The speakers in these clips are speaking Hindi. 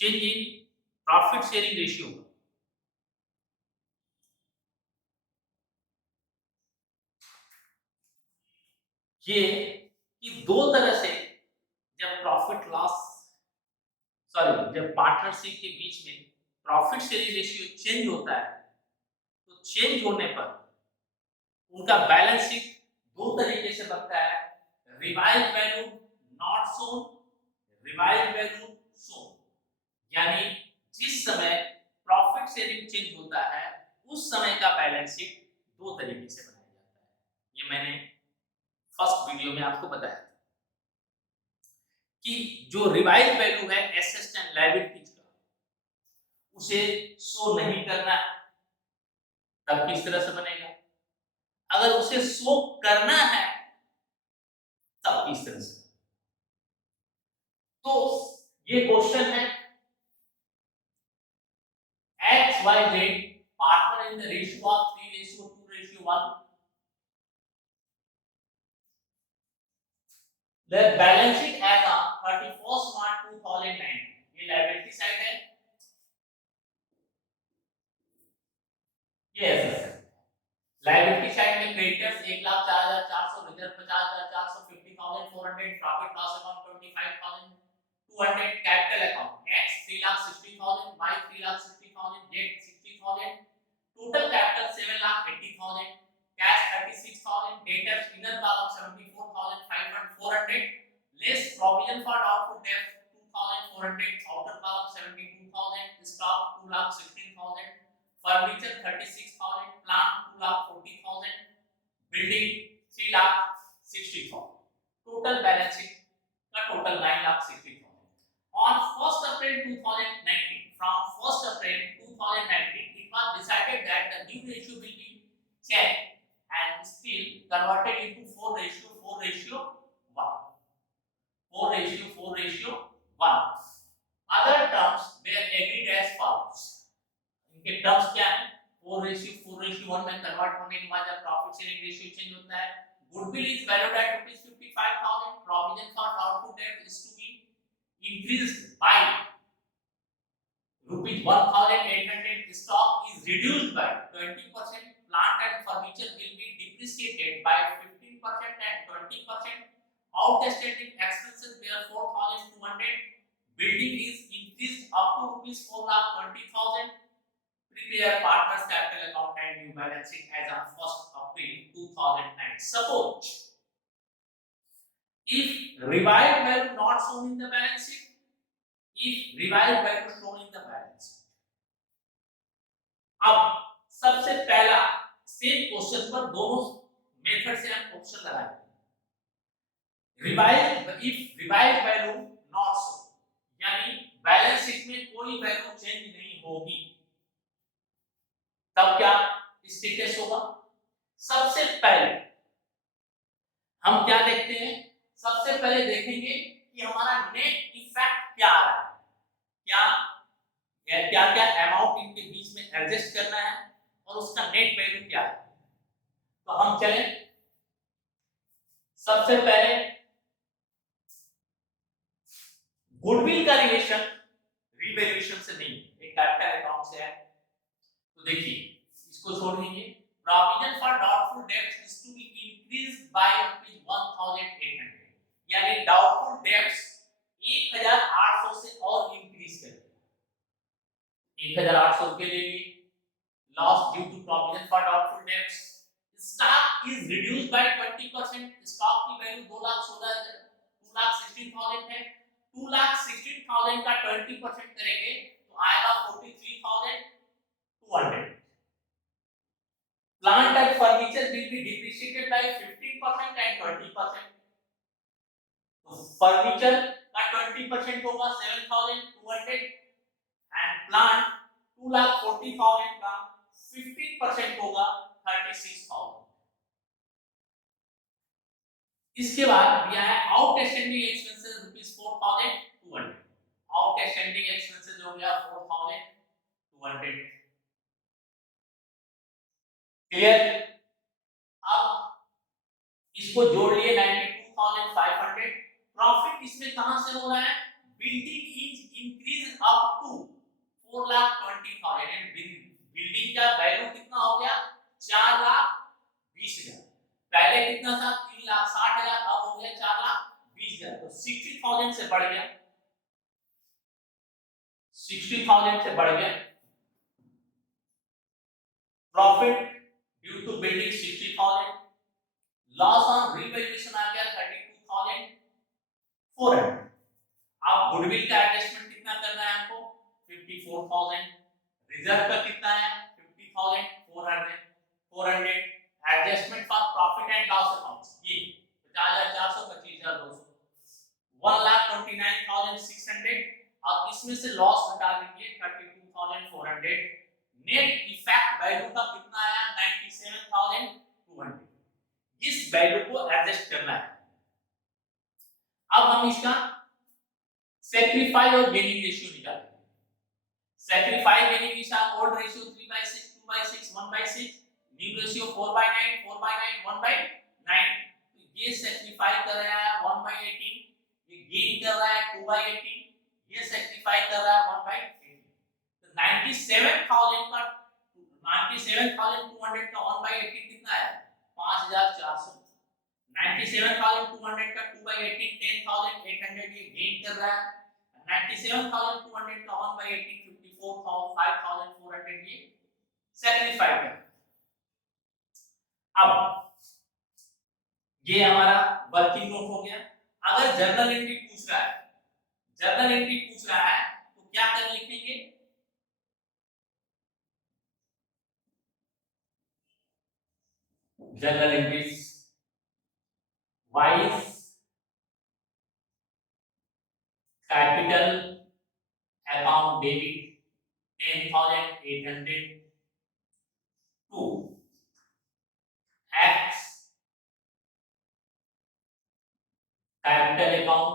Change in profit sharing ratio. ये कि दो तरह से जब प्रॉफिट लॉस सॉरी जब पार्टनरशिप के बीच में प्रॉफिट शेयरिंग रेशियो चेंज होता है, तो चेंज होने पर उनका बैलेंस शीट दो तरीके से बनता है, revise value not shown, revise value shown. यानी जिस समय प्रॉफिट शेयरिंग चेंज होता है उस समय का बैलेंस शीट दो तरीके से बनाया जाता है। ये मैंने फर्स्ट वीडियो में आपको बताया था कि जो रिवाइज वैल्यू है एसेट्स एंड लायबिलिटीज का, उसे शो नहीं करना है, तब किस तरह से बनेगा। अगर उसे शो करना है तब किस तरह से। तो ये क्वेश्चन है X Y Z partner in the ratio of 3:2:1। The balance sheet as on 31st March 2009। ये लायबिलिटी साइड है, ये एसेट्स है। लायबिलिटी साइड में creditors 1,04,400, reserve 50,400, 50,400, profit loss account 25,200, capital account X 3,60,000, Y 3,60,000, Z 60,000, total capital 7,80,000, cash 36,000, debtors inner balance 74,400, less provision for doubtful डेब्ट 2,400, outer balance 72,000, stock 2,16,000, furniture 36,000, plant 2,40,000, building 3,60,000। Total balance sheet का total 9,60,000। On 1st April 2019, from 1st April 2019, it was decided that the new ratio will be checked and still converted into 4:4:1. 4:4:1. Other terms were agreed as follows. इनके टर्म्स क्या है? 4:4:1 में कन्वर्ट होने के बाद जब प्रॉफिट शेयरिंग रेशियो चेंज होता है, goodwill is valued at ₹55,000, provision for doubtful debt is to be increased by ₹1,800, stock is reduced by 20%, plant and furniture will be depreciated by 15% and 20%, outstanding expenses were 4,200, building is increased up to ₹4,20,000, prepare partners capital account and new balance sheet as on 1st April 2009. Suppose if revised value not shown in the balance sheet, if revised value shown in the balance sheet। अब सबसे पहला सेम क्वेश्चन पर दोनों मेथड से हम क्वेश्चन लगाएंगे। Revise if revise value not show, यानी बैलेंस शीट में कोई वैल्यू चेंज नहीं होगी, तब क्या स्टेटस होगा। सबसे पहले हम क्या देखते हैं, सबसे पहले देखेंगे कि हमारा नेट इफेक्ट क्या आ रहा है, क्या क्या अमाउंट इनके बीच में एडजस्ट करना है और उसका नेट वैल्यू क्या है। तो हम चलें, सबसे पहले गुडविल का रिलेशन रिवैल्यूएशन से नहीं, एक कैपिटल अकाउंट से है। तो देखिए इसको छोड़ दीजिए, provision for doubtful debts is to be increased by ₹1,800, यानी डाउटफुल डेब्ट्स 1,800 से और इंक्रीज करें। 1,800 रुपए लेंगे, loss due to provision for doubtful debts, stock is reduced by 20%, stock की वैल्यू 2,16,000 है, 2,16,000 का 20% करेंगे तो आएगा 43,200। Plant and furniture will be depreciated by 15% and 20%। तो फर्नीचर का 20% होगा 7,200 एंड प्लांट 2,40,000 का 15% होगा 36,000। इसके बाद दिया है आउटस्टैंडिंग एक्सपेंसेस ₹4,200, आउटस्टैंडिंग एक्सपेंसेस हो गया 4,200। क्लियर। अब इसको जोड़ लिए 92,500। प्रॉफिट इसमें कहां से हो रहा है, building is increase up 4,20,000 building का वैल्यू कितना हो गया 4,20,000। पहले कितना था 3,60,000, अब हो गया 4,20,000। तो 60,000 से बढ़ गया, 60,000 से बढ़ गया। Profit due to building 60,000, loss on revaluation आ गया 32,400। अब गुडविल का एडजस्टमेंट कितना करना है हमको 54,000। रिजर्व का कितना है 50,400। Adjustment for profit and loss accounts ये 50,400, 25,200, 1,29,600। और इसमें से लॉस घटा दीजिए 32,400। नेट इफेक्ट वैल्यू का कितना आया 97,200। इस वैल्यू को एडजस्ट करना है। अब हम इसका सैक्रिफाइस और गेनिंग रेशियो निकालेंगे। Sacrifice gaining ratio old ratio 3/6, 2/6, 1/6, new ratio 4/9, 4/9, 1/9। तो ये सैक्रिफाइस कर रहा है 1/18, ये गेन कर रहा है 2/18, ये सैक्रिफाइस कर रहा है 1/18। तो 97,000 का 97,200 का 1/18 कितना है 5,400। 97,200 का 2/18 10,800 ये गेन कर रहा है। 97,200 का 1/18 54,400 ये सैक्रिफाई कर। अब ये हमारा वर्किंग नोट हो गया। अगर जर्नल एंट्री पूछ रहा है, जर्नल एंट्री पूछ रहा है तो क्या कर लिखेंगे journal entries Y's capital account debit 10,800 to X capital account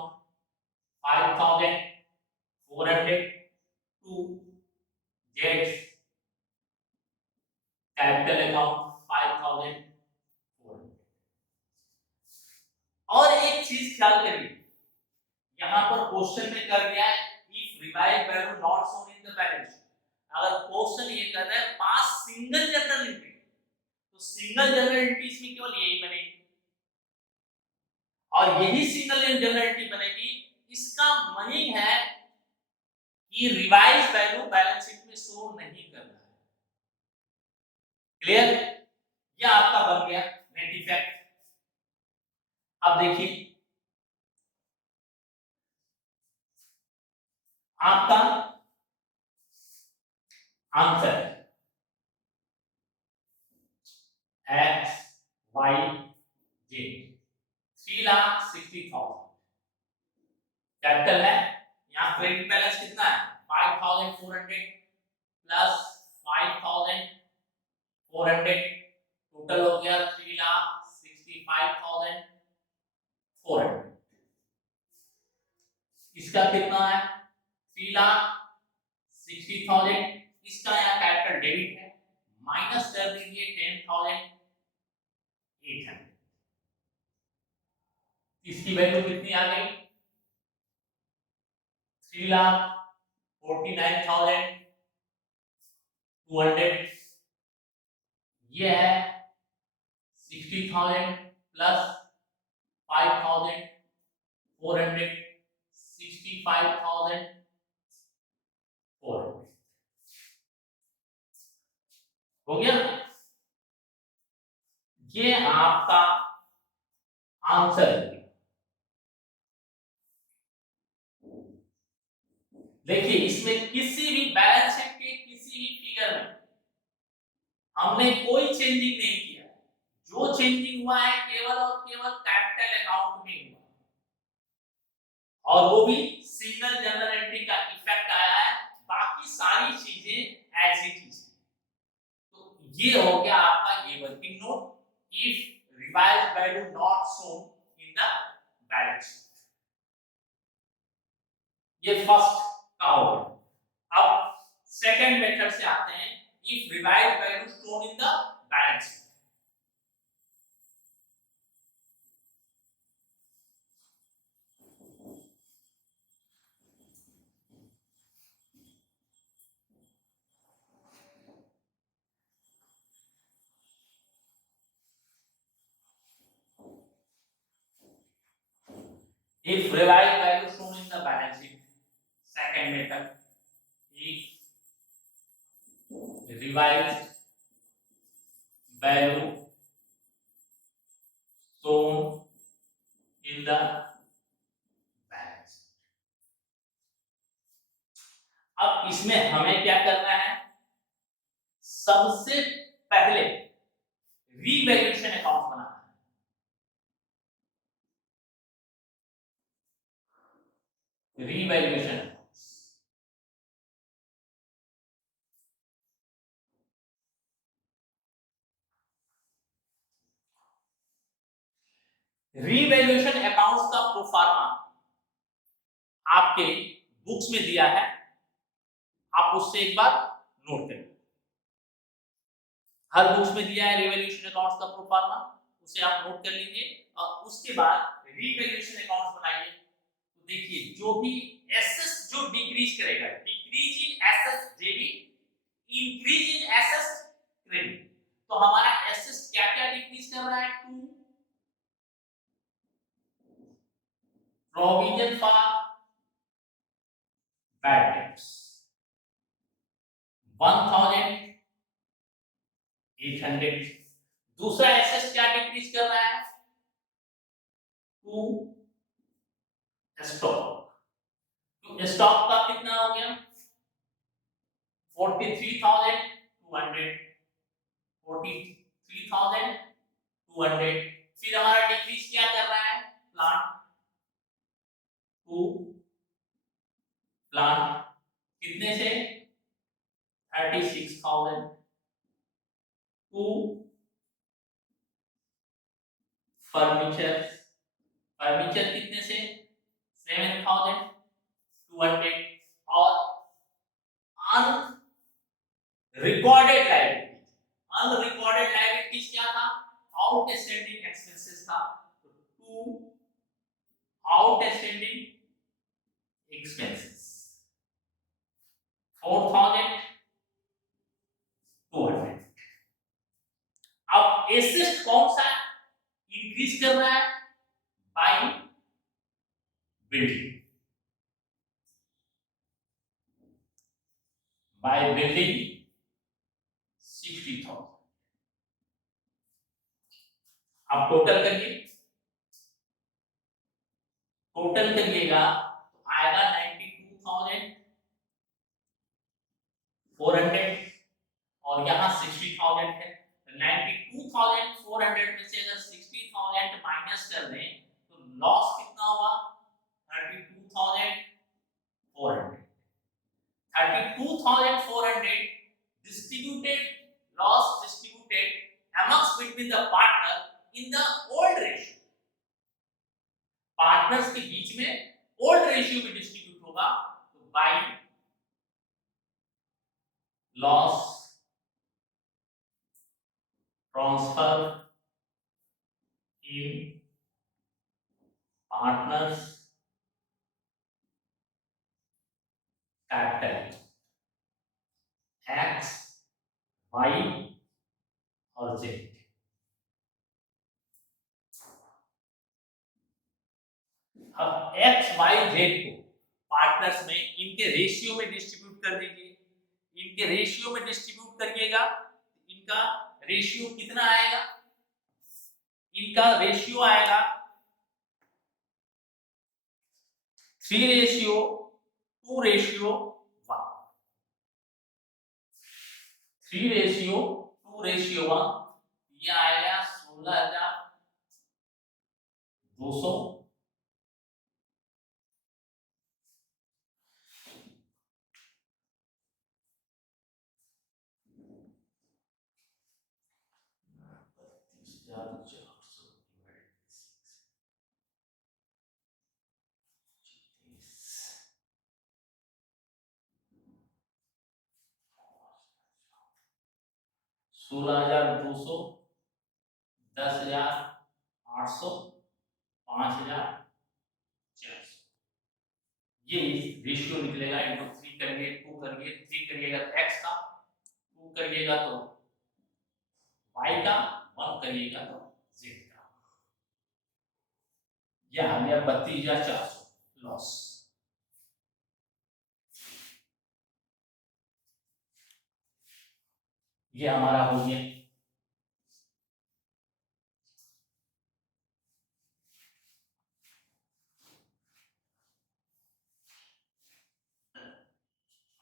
5,400 to Z capital account 5,400। और एक चीज ख्याल करिए, यहां पर क्वेश्चन में कर दिया है if revised value not shown in the balance sheet. अगर क्वेश्चन ये कर रहा है पास सिंगल जर्नल एंट्री, तो सिंगल जर्नल एंट्रीज में केवल यही बनेगी और यही सिंगल जर्नल एंट्री बनेगी। इसका मीनिंग है कि रिवाइज्ड वैल्यू बैलेंस शीट में शो नहीं करना है। क्लियर? यह आपका बन गया नेट इफेक्ट। अब देखिए आपका answer X Y Z 3,60,000 capital है। यहाँ क्रेडिट बैलेंस कितना है 5,400 प्लस 5,400 टोटल हो गया 3,65,400। इसका कितना है 3,60,000। इसका यहाँ कैपिटल डेबिट है, माइनस कर दीजिए 10,800। इसकी वैल्यू कितनी आ गई 3,49,200। ये है 60,000 प्लस 5,400 65,400 हो गया। ये आपका आंसर है। देखिए इसमें किसी भी बैलेंस शीट के किसी भी फिगर में हमने कोई चेंजिंग नहीं किया। जो चेंजिंग हुआ है केवल और केवल कैपिटल अकाउंट में हुआ और वो भी सिंगल जर्नल एंट्री का इफेक्ट आया है, बाकी सारी चीजें एज इट इज। तो ये हो गया आपका ये working note if revised value not shown in the balance sheet. ये फर्स्ट का हो गया। अब सेकंड मेथड से आते हैं if revised value shown in the balance sheet. If revised value shown in the balance sheet, second method, if revised value shown in the balance. अब इसमें हमें क्या करना है, सबसे पहले रीवैल्यूएशन अकाउंट बनाना है। रीवैल्यूएशन रीवैल्यूएशन अकाउंट्स का प्रोफार्मा आपके बुक्स में दिया है, आप उससे एक बार नोट करें। हर बुक्स में दिया है रीवैल्यूएशन अकाउंट्स का प्रोफार्मा, उसे आप नोट कर लीजिए और उसके बाद रीवैल्यूएशन अकाउंट्स बनाइए। तो देखिए जो भी एसेट्स जो डिक्रीज करेगा, decrease in assets debit, increase in assets credit. तो हमारा एसेट्स क्या क्या डिक्रीज कर रहा है, to provision for bad debts 1800। दूसरा एसेट्स क्या डिक्रीज कर रहा है, टू स्टॉक। तो स्टॉक का कितना हो गया, 43,200, 43,200। फिर हमारा डिक्रीज क्या कर रहा है, प्लांट, टू प्लांट कितने से 36,000, टू फर्नीचर, फर्नीचर कितने से 7,200। और अनरिकॉर्डेड लायबिलिटी, अनरिकॉर्डेड लायबिलिटीज क्या था, आउटस्टैंडिंग एक्सपेंसेस था, तो टू आउटस्टैंडिंग एक्सपेंसेस 4,200। अब एसेट कौन सा इंक्रीज कर रहा है, बाय बिल्डिंग, बाय बिल्डिंग 60,000। अब टोटल करिए, टोटल करिएगा तो आएगा 92,400 और यहाँ 60,000 है। 92,400 में से अगर 60,000 माइनस कर दें तो लॉस कितना होगा, 32,400। 32,400 distributed, loss distributed amongst between the partner in the old ratio। Partners के बीच में ओल्ड रेशियो में डिस्ट्रीब्यूट होगा, तो by loss transfer in partners capital X Y और जेड। अब एक्स वाई जेड को पार्टनर्स में इनके रेशियो में डिस्ट्रीब्यूट कर दीजिए। इनके रेशियो में डिस्ट्रीब्यूट करिएगा, इनका रेशियो कितना आएगा, इनका रेशियो आएगा 3:2:1, 3:2:1। ये आएगा 16,200। 16,200, 10,800, 5,400। ये रेशियो निकलेगा, इनको 3 करिए, 2 करिए, 3 करिएगा तो x का, 2 करिएगा तो y का, 1 करिएगा तो z का। ये आ गया 32,400 लॉस। ये हमारा हो गया।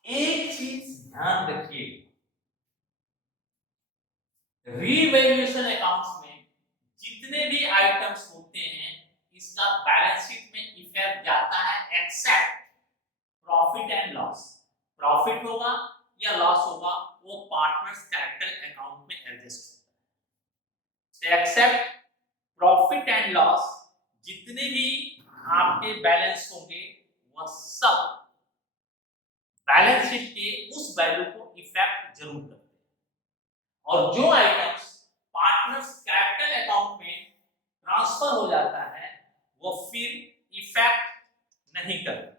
एक चीज ध्यान रखिए, रीवैल्यूएशन अकाउंट्स में जितने भी आइटम्स होते हैं इसका बैलेंस शीट में इफेक्ट जाता है except profit and loss. Profit होगा या लॉस होगा वो पार्टनर्स कैपिटल अकाउंट में एडजस्ट होता है। एक्सेप्ट प्रॉफिट एंड लॉस जितने भी आपके बैलेंस होंगे वह सब बैलेंस शीट के उस वैल्यू को इफेक्ट जरूर करते हैं, और जो आइटम्स पार्टनर्स कैपिटल अकाउंट में ट्रांसफर हो जाता है वो फिर इफेक्ट नहीं करता।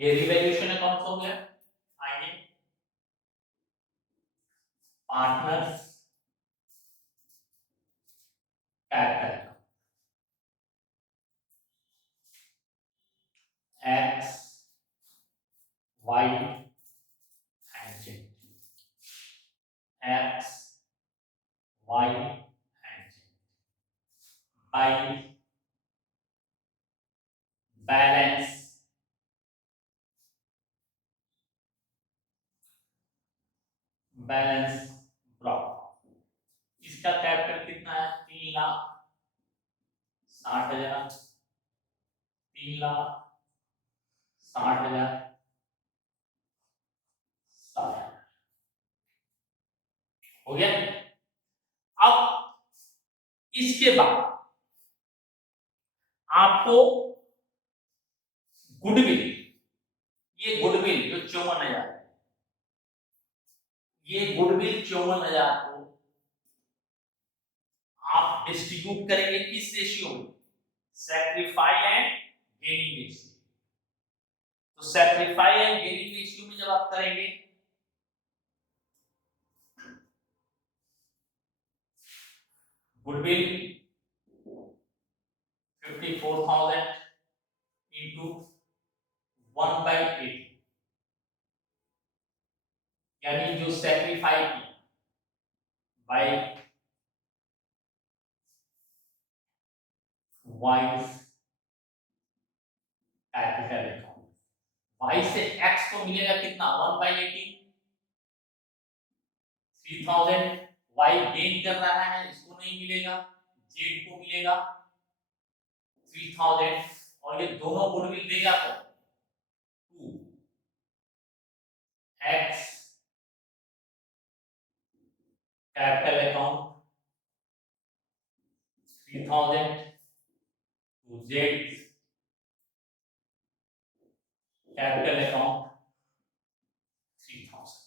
ये रिवैल्यूएशन अकाउंट हो गया। आइए partners capital X Y and Z, X Y and Z by balance balance brought. इसका कैपिटल कितना है? 3,60,000, 3,60,000, 60,000 हो गया। अब इसके बाद आपको गुडविल, ये गुडविल जो 54,000 है, ये गुडविल 54,000 को आप डिस्ट्रीब्यूट करेंगे किस रेशियो में? Sacrifice and gaining ratio. तो सैक्रिफाई एंड गेनिंग रेशियो में जब आप करेंगे गुडविल 54,000 इंटू 1/8, यानी जो सैक्रिफाई किया by Y's capital account. Y से एक्स को मिलेगा कितना? 1/18, 3,000। वाई गेन कर रहा है, इसको नहीं मिलेगा, जेड को मिलेगा 3,000, और ये दोनों गुडविल देगा तो 2x capital account 3,000 to z capital account 3,000।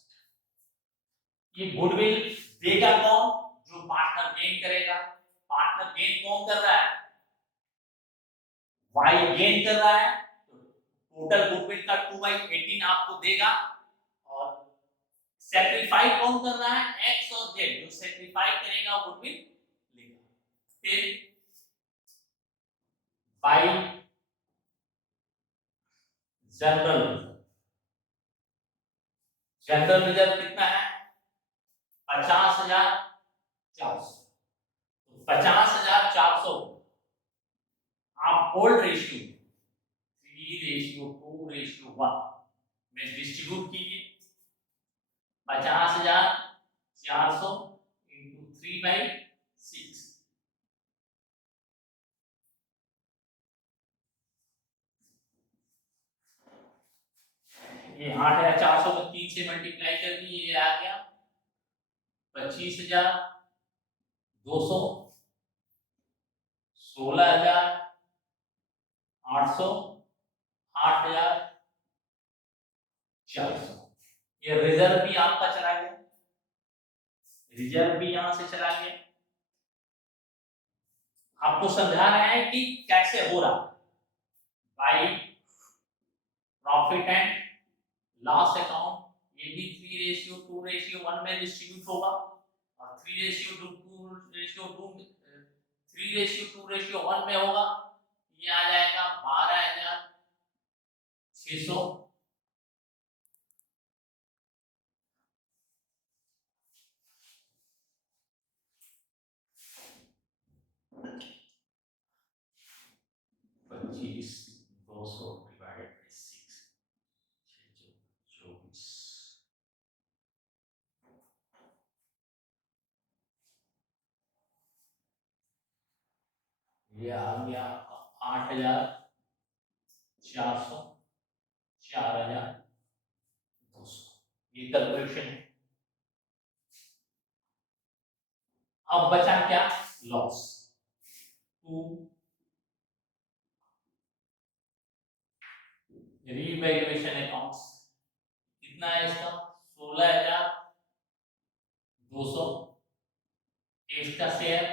ये गुडविल देगा कौन? जो पार्टनर गेन करेगा। पार्टनर गेन कौन कर रहा है? वाई गेन कर रहा है, तो टोटल गुडविल का 2/18 आपको देगा। और सैक्रिफाई कौन कर रहा है? एक्स और जेड। जो सैक्रिफाई करेगा वो गुडविल लेगा। फिर by general reserve. General reserve कितना है? 50,400। 50,400 आप ओल्ड रेशियो 3:2:1 में डिस्ट्रीब्यूट कीजिए। 50,400 इंटू 3/6, ये 8,400 को 3 से मल्टीप्लाई कर दिए, ये आ गया 25,200, 16,800, 8,400। रिजर्व भी यहां से चला गया। आपको समझा रहे हैं कि कैसे हो रहा by profit and loss account. ये भी 3:2:1 में डिस्ट्रीब्यूट होगा और 3:2:1 में होगा। ये आ जाएगा 12,600। पच्चीस 200 डिवाइडेड बाई 6, 24। ये आ गया 8,400, 4,200। ये कैलकुलेशन है। अब बचा क्या? लॉस। टू रीवैल्यूएशन अकाउंट्स कितना है इसका? 16,200। एफ का शेयर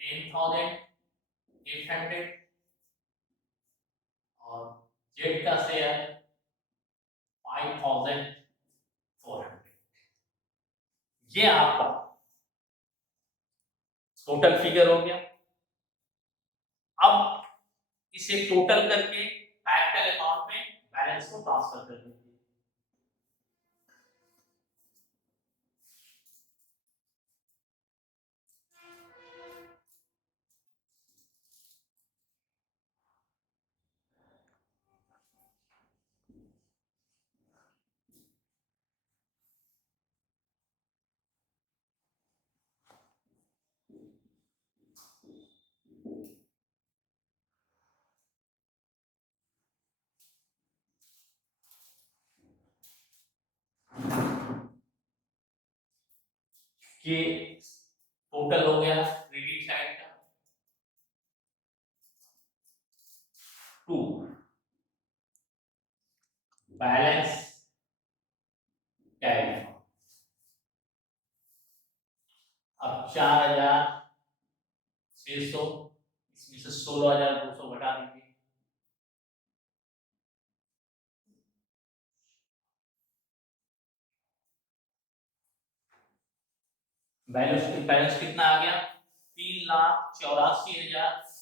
10,800 और जेड का शेयर 5,400। ये आपका टोटल फिगर हो गया। अब इसे टोटल करके कैपिटल अकाउंट में बैलेंस को ट्रांसफर कर देंगे। ये टोटल हो गया क्रेडिट साइड का। To balance carry. अब 4,600 इसमें से 16,200 घटा देंगे। बैलेंस कितना आ गया? 3,84,800।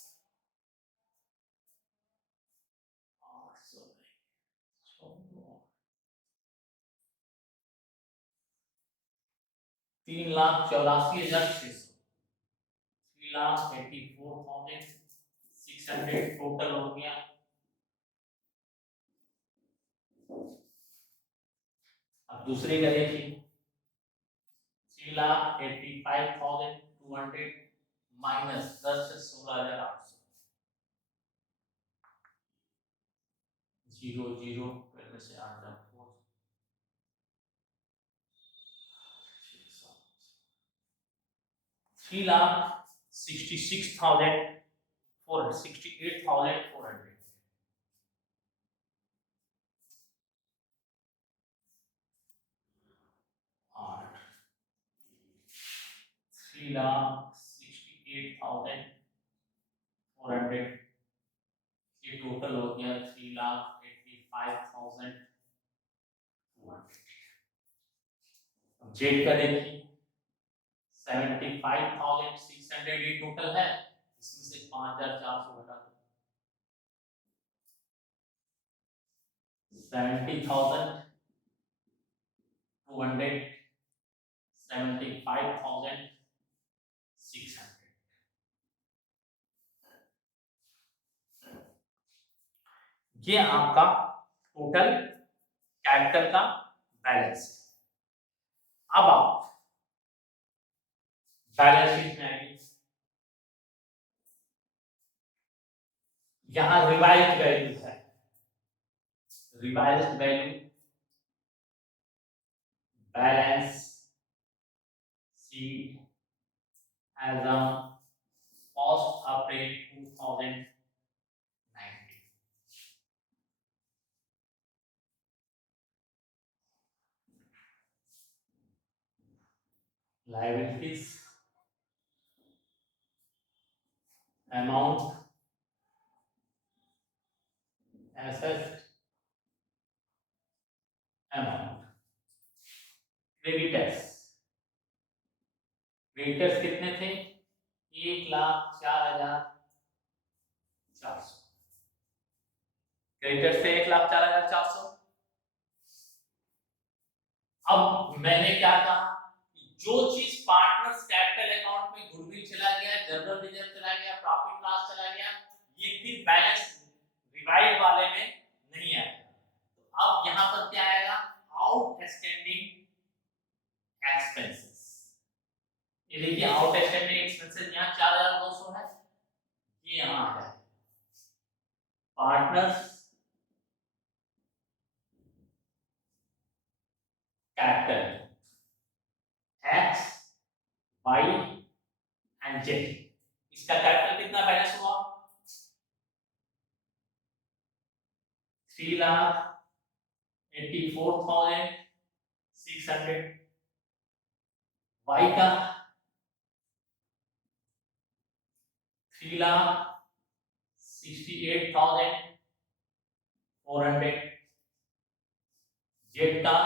3,84,600, 3,84,600 टोटल हो गया। अब दूसरे का देखिए 3,85,200 माइनस 10 से 16,800। 0 0 में से 8,400 3,66,400 3,68,400 ये टोटल हो गया 3,85,200। जेड का देखिए 75,600 ये टोटल है। इसमें से 5,400 घटा दो। 70,200, 75,600। ये आपका टोटल कैपिटल का बैलेंस है। अब आप बैलेंस शीट में आएंगे। यहां रिवाइज्ड वैल्यू है। Revised value balance sheet as on 1st April 2019। liabilities amount assessed amount creditors creditors कितने थे 1,04,400 क्रेडिटर्स थे 1,04,400 अब मैंने क्या कहा जो चीज पार्टनर्स कैपिटल अकाउंट में गुडविल चला गया जनरल रिजर्व चला गया प्रॉफिट लॉस चला गया ये फिर बैलेंस रिवाइव वाले में नहीं आएगा तो अब यहां पर क्या आएगा आउटस्टैंडिंग एक्सपेंसेस ये देखिए आउटस्टैंडिंग एक्सपेंसेस यहां 4,200 है ये यहां आ जाएगा partners capital X Y and Z इसका कैपिटल कितना बैलेंस हुआ 3,84,600 वाई का 3,68,400 जेड का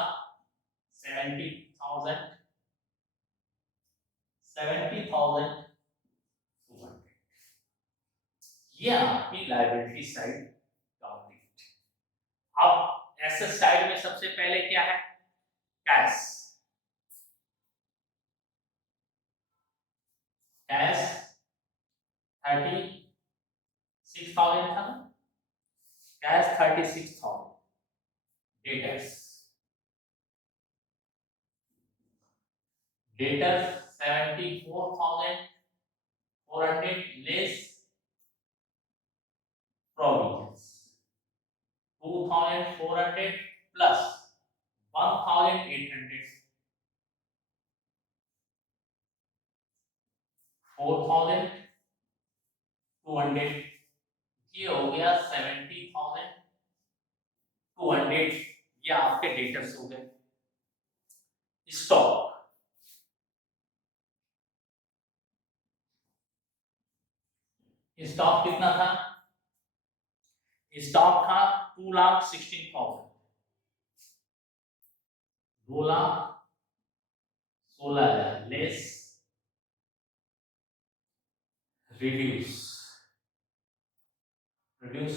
70,200 ये आपकी लायबिलिटी साइड कंप्लीट। अब एसेट साइड में सबसे पहले क्या है कैश कैश 36,000 था cash 36,000 debtors debtors 74,400 less provisions 2,400 plus 1,800 4,200 ये हो गया 70,200 ये आपके डेटर्स हो गए स्टॉक स्टॉक कितना था स्टॉक था 2,16,000 2,16,000 लेस रिड्यूस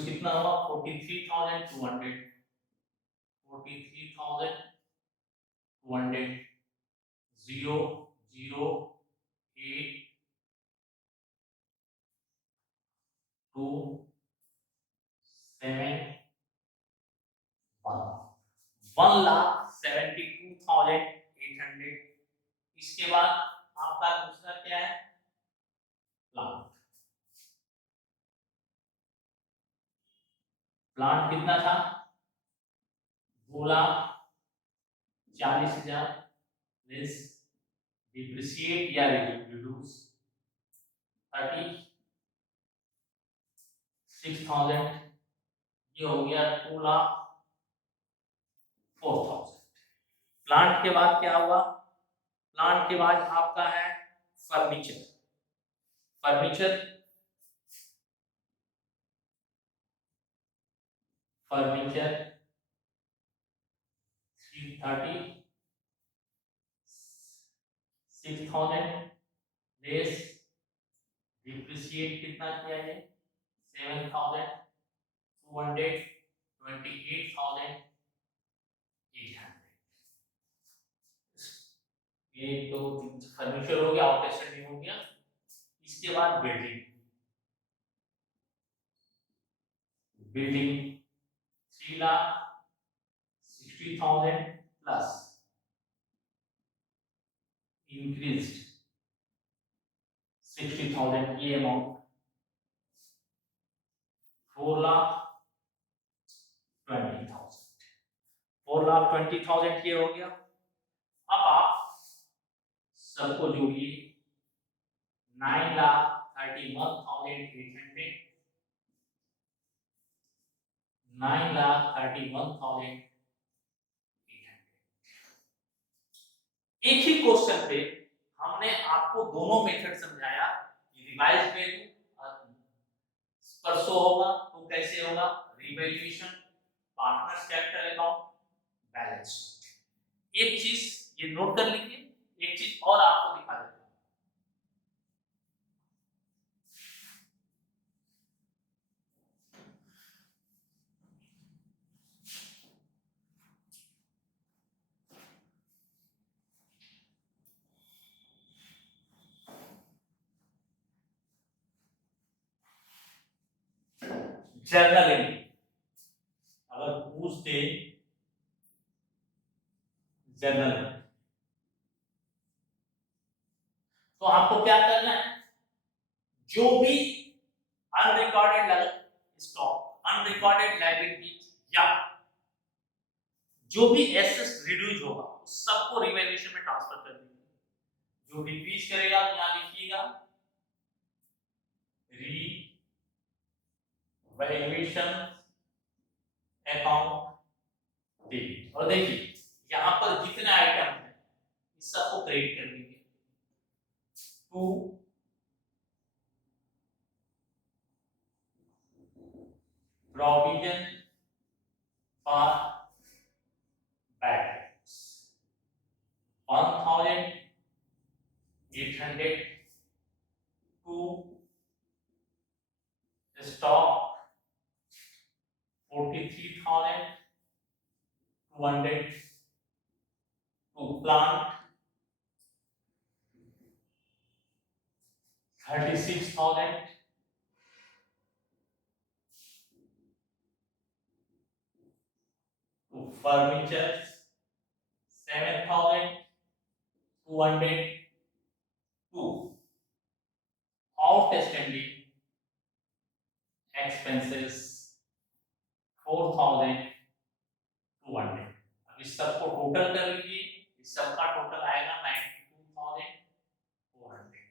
कितना हुआ 43,200 0 0 8 2 7 1,72,800 इसके बाद आपका दूसरा क्या है प्लांट कितना था 2,40,000 लेस डिप्रिशिएट या रिड्यूस 36,000 ये हो गया 2,04,000 प्लांट के बाद क्या हुआ प्लांट के बाद आपका है फर्नीचर फर्नीचर 3,36,000 लेस डिप्रिशिएट कितना किया है 7,200 28,800 एक दो तीन फर्नीचर हो गया आउटस्टैंडिंग हो गया इसके बाद बिल्डिंग 3,60,000 प्लस increased 60,000 ये अमाउंट 4,20,000 ये हो गया अब आप सबको जोड़िए 9,31,800 9,31,800 एक ही क्वेश्चन पे हमने आपको दोनों मेथड समझाया कि रिवाइज वैल्यू परसों होगा तो कैसे होगा, revaluation, partners capital account, balance sheet. एक चीज ये नोट कर लीजिए, एक चीज और आपको दिखा देता हूं। जर्नल एंट्री अगर पूछ दे, जर्नल तो आपको क्या करना है, जो भी अनरिकॉर्डेड स्टॉक, अनरिकॉर्डेड लायबिलिटीज या जो भी एसेट्स रिड्यूस होगा उस सबको रिवैल्यूएशन में ट्रांसफर कर दीजिए। जो डिक्रीज करेगा तो यहां लिखिएगा रिवैल्यूएशन अकाउंट डेबिट। और देखिए यहां पर जितने आइटम हैं इस सबको क्रेडिट कर दीजिए। To provision for bad debts 1800 to stock 43,200 to plant 36,000 to furniture 7,200 to outstanding expenses 4,200। अब इस सबको टोटल कर लीजिए, इस सबका टोटल आएगा 92,400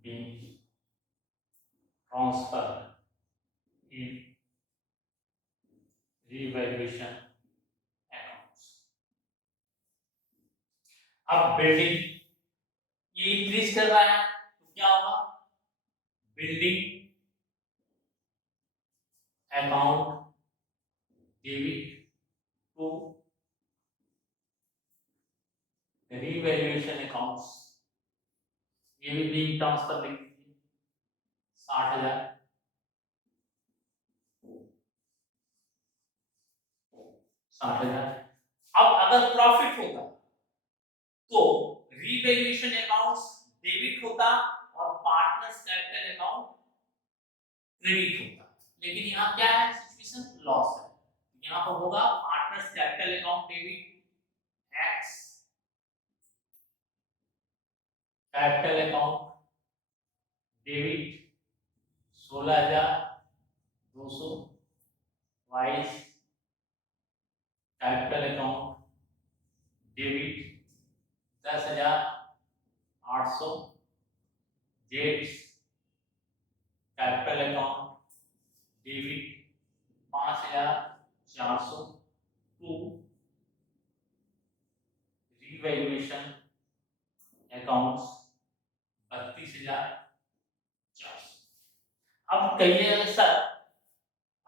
being transferred in revaluation accounts। अब बिल्डिंग ये इंक्रीज कर रहा है तो क्या होगा, building account debit to revaluation accounts, ये भी बिग ट्रांसफर लिख दीजिए 60,000 60,000। अब अगर प्रॉफिट होता तो रिवैल्यूएशन अकाउंट्स डेबिट होता और पार्टनर्स कैपिटल अकाउंट क्रेडिट होता, लेकिन यहाँ क्या है सिचुएशन, लॉस है। यहाँ पर होगा partners capital account debit X capital account debit 16,200 Y's capital account debit 10,800 जेड्स capital account debit 5,400 to revaluation accounts 32,400। अब कहिए सर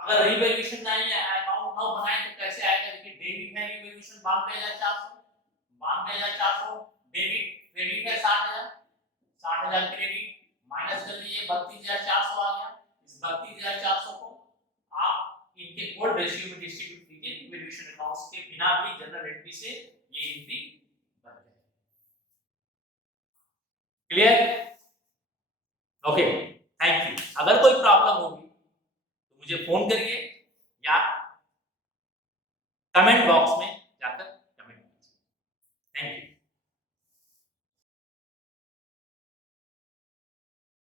अगर रिवैल्यूएशन नहीं है, अकाउंट न बनाए तो कैसे आएगा, देखिए डेबिट है रिवैल्यूएशन 92,400 डेबिट, क्रेडिट है 60,000 क्रेडिट माइनस कर लीजिए 32,400 आ गया। इस 32,400 को आप इनके ओल्ड रेशियो में डिस्ट्रीब्यूट कीजिए, रिवैल्यूएशन अकाउंट्स के बिना भी जनरल एंट्री से ये एंट्री बन जाएगी। Clear, okay, thank you. अगर कोई प्रॉब्लम होगी तो मुझे फोन करिए या कमेंट बॉक्स में